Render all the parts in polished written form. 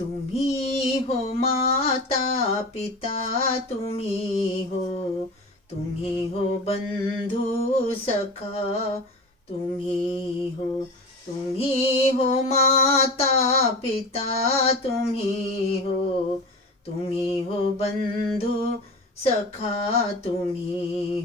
तुम्ही हो माता पिता, तुम्ही हो बंधु सखा, तुम्ही हो माता पिता, तुम्ही हो बंधु सखा, तुम्ही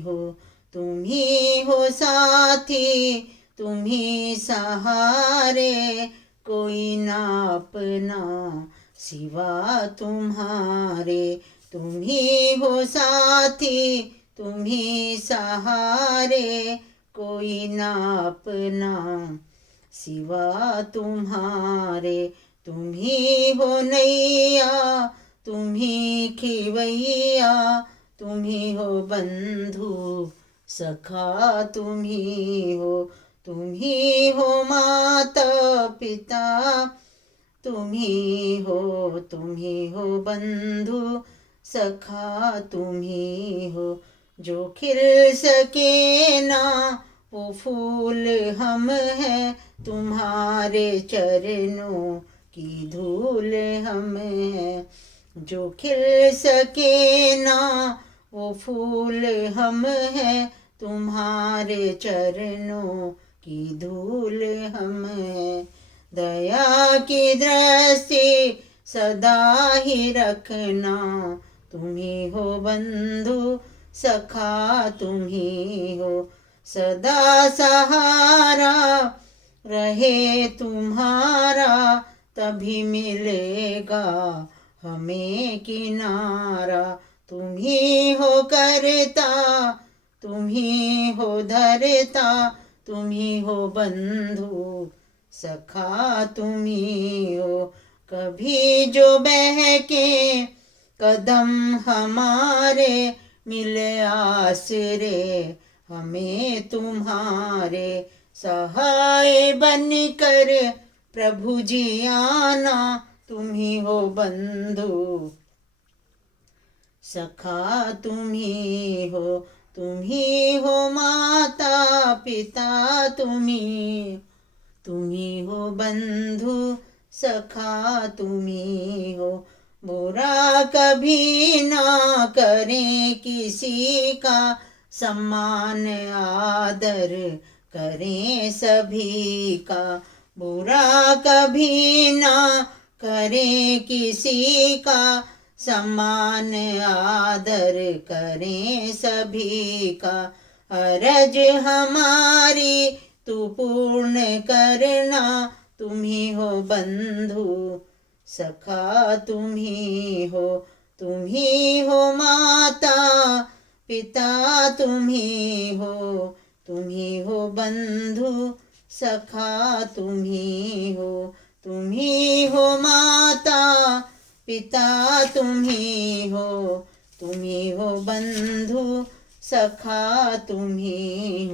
हो साथी, तुम्ही सहारे, कोई ना अपना सिवा तुम्हारे, तुम्ही हो साथी, तुम्ही सहारे, कोई ना अपना सिवा तुम्हारे, तुम्ही हो नैया, तुम्ही खिवैया, तुम्ही हो बंधु सखा, तुम्ही हो माता पिता, तुम्ही हो बंधु सखा, तुम्ही जो खिल सके ना वो फूल हम हैं, तुम्हारे चरणों की धूल हम हैं, जो खिल सके ना वो फूल हम हैं, तुम्हारे चरणों की धूल हम हैं, दया की दृष्टि सदा ही रखना, तुम्ही हो बंधु सखा, तुम्ही सदा सहारा, रहे तुम्हारा तभी मिलेगा हमें किनारा, तुम्ही हो करता, तुम्ही हो धरता, तुम्ही हो बंधु सखा, तुम्ही कभी जो बहके कदम हमारे, मिले आसरे हमें तुम्हारे, सहाय बनकर प्रभु जी आना, तुम्ही हो बंधु सखा, तुम्ही हो माता पिता, तुम्ही हो बंधु सखा, तुम्ही बुरा कभी ना करें किसी का, सम्मान आदर करें सभी का, बुरा कभी ना करें किसी का, सम्मान आदर करें सभी का, अरज हमारी तू पूर्ण करना, तुम्ही हो बंधु सखा, तुम्ही हो माता पिता, तुम्ही हो बंधु सखा, तुम्ही हो माता पिता, तुम्ही हो बंधु सखा, तुम्ही